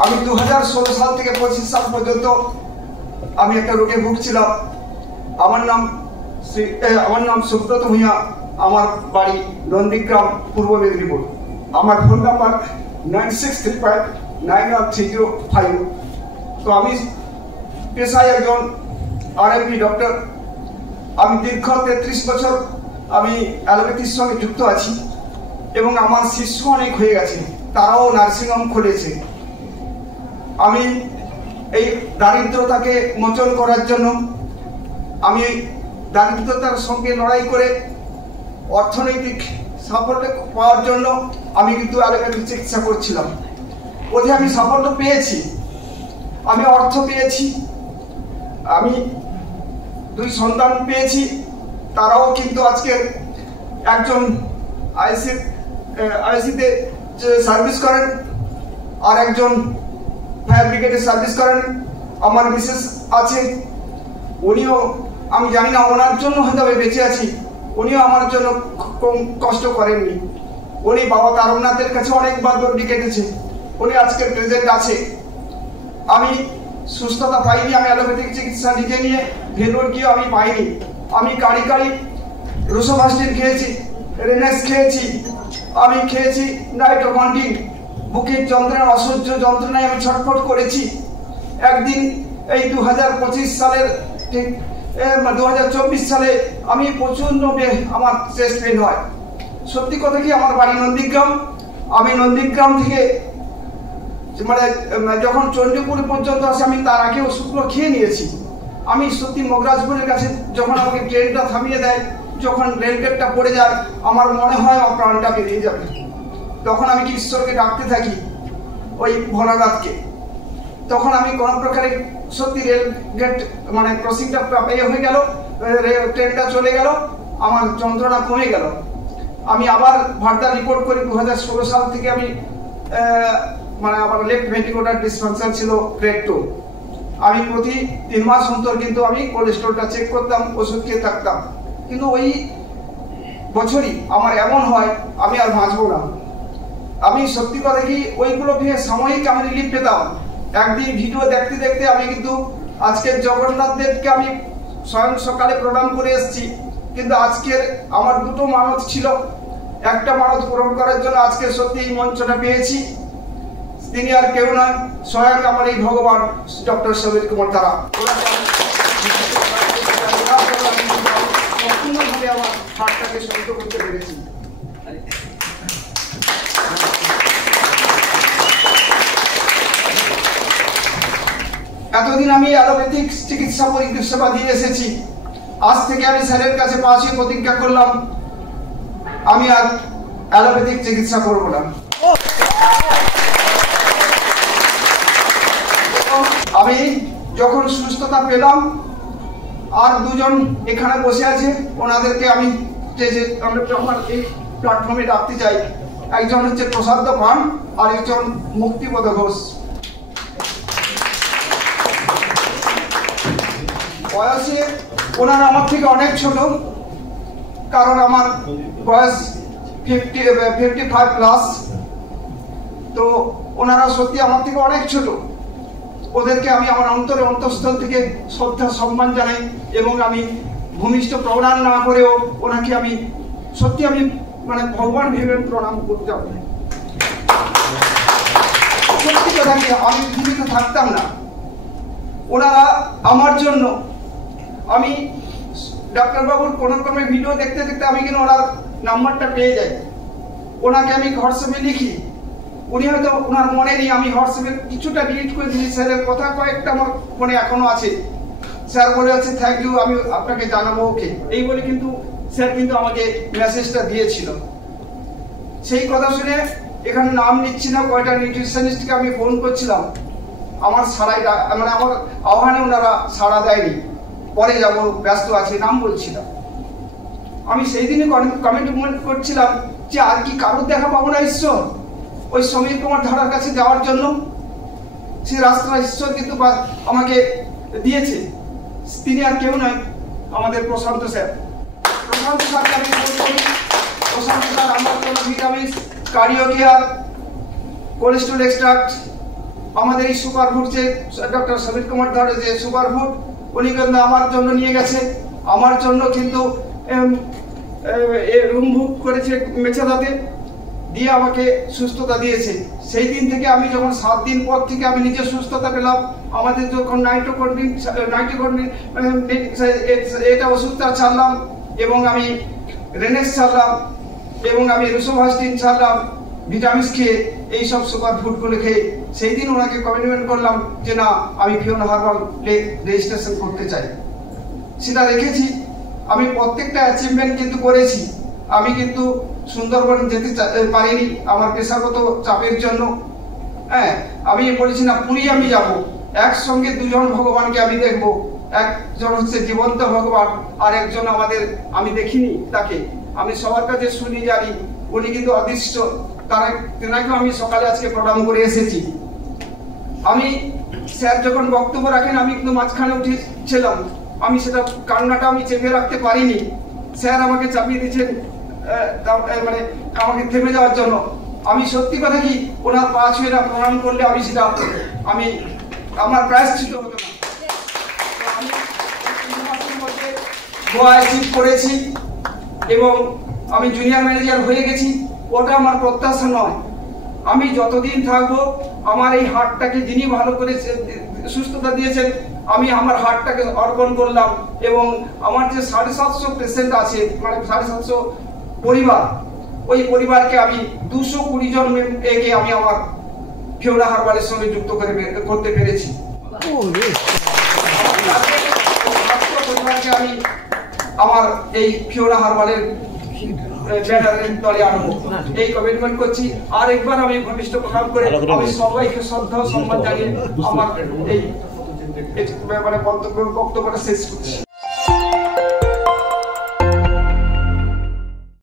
আমি 2016 সাল থেকে 25 সাল পর্যন্ত আমি একটা রোগে ভুগছিলাম। আমার নাম সুব্রত ভূঁইয়া, আমার বাড়ি নন্দীগ্রাম, পূর্ব মেদিনীপুর। আমার ফোন নাম্বার 96359130 তো আমি পেশায় একজন আরএমপি ডক্টর। আমি দীর্ঘ 33 বছর আমি অ্যালোপ্যাথির সঙ্গে যুক্ত আছি এবং আমার শিষ্য অনেক হয়ে গেছে, তারাও নার্সিংহোম খুলেছে। আমি এই দারিদ্রতাকে মোচন করার জন্য, আমি দারিদ্রতার সঙ্গে লড়াই করে অর্থনৈতিক সাফল্য পাওয়ার জন্য আমি কিন্তু অ্যালোপ্যাথি চিকিৎসা করছিলাম। ওতে আমি সাফল্য পেয়েছি, আমি অর্থ পেয়েছি, আমি 2 সন্তান পেয়েছি। তারাও কিন্তু আজকে একজন আইসিতে সার্ভিস করেন আর একজন ফায়ার ব্রিগেডে সার্ভিস করেন। আমার মিসেস আছে, উনিও, আমি জানি না ওনার জন্য হয়তো আমি বেঁচে আছি, উনিও আমার জন্য কম কষ্ট করেননি। উনি বাবা তারকনাথের কাছে অনেকবার দণ্ডি কেটেছে, উনি আজকের প্রেজেন্ট আছে। আমি সুস্থতা পাইনি, আমি অ্যালোপ্যাথিক চিকিৎসা নিজে নিয়ে ভেলোর গিয়ে আমি পাইনি। আমি কারি রোসোভাস্টিন খেয়েছি, রেনেক্স খেয়েছি, আমি খেয়েছি নাইট্রোকন্টিন। বুকের যন্ত্রণা, অসহ্য যন্ত্রণায় আমি ছটফট করেছি। একদিন এই 2025 সালের ঠিক 2024 সালে আমি প্রচন্ড আমার চেস্ট পেন হয়। সত্যি কথা কি, আমার বাড়ি নন্দীগ্রাম। আমি নন্দীগ্রাম থেকে যখন চণ্ডীপুর পর্যন্ত আসে, আমি তার আগে ওষুধগুলো খেয়ে নিয়েছি। আমি সত্যি মগরাজপুরের কাছে যখন আমাকে ট্রেনটা থামিয়ে দেয়, যখন রেলগেটটা পড়ে যায়, আমার মনে হয় আমার প্রাণটা বেরিয়ে যাবে। তখন আমি কি ঈশ্বরকে ডাকতে থাকি, ওই ভোলানাথকে। তখন আমি কোনো প্রকারে সত্যি রেল গেট ক্রসিংটা হয়ে গেল, ট্রেনটা চলে গেল, আমার যন্ত্রণা কমে গেল। আমি আবার ফার্দার রিপোর্ট করি। 2016 সাল থেকে আমি আমার লেফট ভেন্ট্রিকুলার ডিসফাংশন ছিল গ্রেড 2। আমি প্রতি 3 মাস অন্তর কিন্তু আমি কোলেস্ট্রলটা চেক করতাম, ওষুধ খেয়ে থাকতাম। কিন্তু ওই বছরই আমার এমন হয় আমি আর বাঁচবো না। আমি সত্যি কথা কি, ওইগুলো দিয়ে সাময়িক আমি রিলিফ পেতাম। একদিন ভিডিও দেখতে দেখতে আমি কিন্তু আজকের জগন্নাথ দেবকে আমি স্বয়ং সকালে প্রণাম করে এসেছি। কিন্তু আজকের আমার 2টো মানত ছিল, একটা মানত পূরণ করার জন্য আজকে সত্যি এই মঞ্চটা পেয়েছি। তিনি আর কেউ নয়, স্বয়ং আমার এই ভগবান ডক্টর সমীর কুমার তারা। সম্পূর্ণভাবে আমার হাতটাকে শান্ত করতে পেরেছি। এতদিন আমি অ্যালোপ্যাথিক চিকিৎসা পরিষেবা দিয়ে এসেছি। আজ থেকে আমি স্যারের কাছে পাশে প্রতিজ্ঞা করলাম, আমি আর অ্যালোপ্যাথিক চিকিৎসা করব না। আমি যখন সুস্থতা পেলাম, আর 2জন এখানে বসে আছে, ওনাদেরকে আমি আমার এই প্ল্যাটফর্মে ডাকতে চাই। একজন হচ্ছে প্রসাদ পান আর একজন মুক্তিপদ ঘোষ। বয়সে ওনারা আমার থেকে অনেক ছোট, কারণ আমার বয়স 55 প্লাস। তো ওনারা সত্যি আমার থেকে অনেক ছোট। ওদেরকে আমি আমার অন্তঃস্থল থেকে শ্রদ্ধা সম্মান জানাই এবং আমি ভূমিষ্ঠ প্রণাম না করেও ওনাকে আমি সত্যি আমি ভগবান ভেবে প্রণাম করতে হবে। সত্যি কথা কি, আমি পৃথিবীতে থাকতাম না। ওনারা আমার জন্য, আমি ডাক্তারবাবুর কোনো রকমের ভিডিও দেখতে দেখতে আমি কিন্তু ওনার নাম্বারটা পেয়ে যাই। ওনাকে আমি হোয়াটসঅ্যাপে লিখি, উনি হয়তো ওনার মনে নেই, আমি হোয়াটসঅ্যাপে কিছুটা ডিলিট করে দিই। স্যারের কথা কয়েকটা আমার ফোনে এখনো আছে। স্যার বলে আছে থ্যাংক ইউ, আমি আপনাকে জানাবো, ওকে, এই বলে কিন্তু স্যার কিন্তু আমাকে মেসেজটা দিয়েছিল। সেই কথা শুনে এখানে নাম নিচ্ছি না, কয়টা নিউট্রিশনিস্টকে আমি ফোন করছিলাম, আমার আমার আহ্বানে ওনারা সাড়া দেয়নি। পরে যাব, ব্যস্ত আছে, নাম বলছিলাম। আমি সেই দিনই কমেন্ট করছিলাম যে আর কি কারোর দেখা পাবো না ঈশ্বর, ওই সমীর কুমার ধারার কাছে যাওয়ার জন্য। সেই রাস্তা ঈশ্বর কিন্তু আমাকে দিয়েছে। তিনি আর কেউ নয়, আমাদের প্রশান্ত স্যার। প্রশান্ত স্যারকে আমি বলছি, প্রশান্ত স্যার আমার কোনো vitamin, cardio care, cholesterol extract আমাদের এই সুপার ফুড যে ডক্টর সমীর কুমার ধরে যে সুপার ফুড, উনি কিন্তু আমার জন্য নিয়ে গেছে, আমার জন্য কিন্তু রুম বুক করেছে মেছেদাতে, দিয়ে আমাকে সুস্থতা দিয়েছে। সেই দিন থেকে আমি যখন 7 দিন পর থেকে আমি নিজে সুস্থতা পেলাম, আমাদের যখন নাইট্রোকর্ডিন এটা ওষুধটা ছাড়লাম, এবং আমি রেনেক্স ছাড়লাম, এবং আমি রুসোভাস্টিন ছাড়লাম, ভিটামিনস খেয়ে এইসব সুপার ফুডগুলো খেয়ে সেই দিন ওনাকে কমিটমেন্ট করলাম যে না, আমি ফিওনা হার্বালে রেজিস্ট্রেশন করতে চাই। সেটা রেখেছি। আমি প্রত্যেকটা অ্যাচিভমেন্ট কিন্তু করেছি। আমি কিন্তু সুন্দরবন যেতে পারিনি আমার পেশাগত চাপের জন্য। হ্যাঁ, আমি বলেছি না পুরী আমি যাব, একসঙ্গে দুজন ভগবানকে আমি দেখব। একজন হচ্ছে জীবন্ত ভগবান, আর একজন আমাদের আমি দেখিনি তাকে, আমি সবার কাছে শুনি জানি, উনি কিন্তু অদৃশ্য। তেনাকেও আমি সকালে আজকে প্রণাম করে এসেছি। আমি স্যার যখন বক্তব্য রাখেন, আমি কিন্তু মাঝখানে উঠেছিলাম, আমি সেটা কান্নাটা আমি চেপে রাখতে পারিনি। স্যার আমাকে চাপিয়ে দিয়েছেন, মানে আমাকে থেমে যাওয়ার জন্য। আমি সত্যি কথা কি, ওনার পা ছুঁয়ে না প্রণাম করলে আমি সেটা আমার প্রায়শ্চিত হতো না। আমি গোয়া অ্যাচিভ করেছি এবং আমি জুনিয়র ম্যানেজার হয়ে গেছি। ওটা আমার প্রত্যাশা নয়। আমি যতদিন থাকবো আমার এই হার্টটাকে যিনি ভালো করে সুস্থতা দিয়েছেন, আমি আমার হার্টটাকে অর্পণ করলাম। এবং আমার যে 750 পেশেন্ট আছে, মানে 750 পরিবার, ওই পরিবারকে আমি 220 জন একে আমি আমার ফিওনা হার্বালের সঙ্গে যুক্ত করতে পেরেছি। পরিবারকে আমি আমার এই ফিওনা হার্বালের দলে আনবো, এই কমিটমেন্ট করছি। আর একবার আমি ঘনিষ্ঠ প্রণাম করে আমি সবাইকে শ্রদ্ধা ও সম্মান জানিয়ে আমার এই বক্তব্যটা শেষ করছি।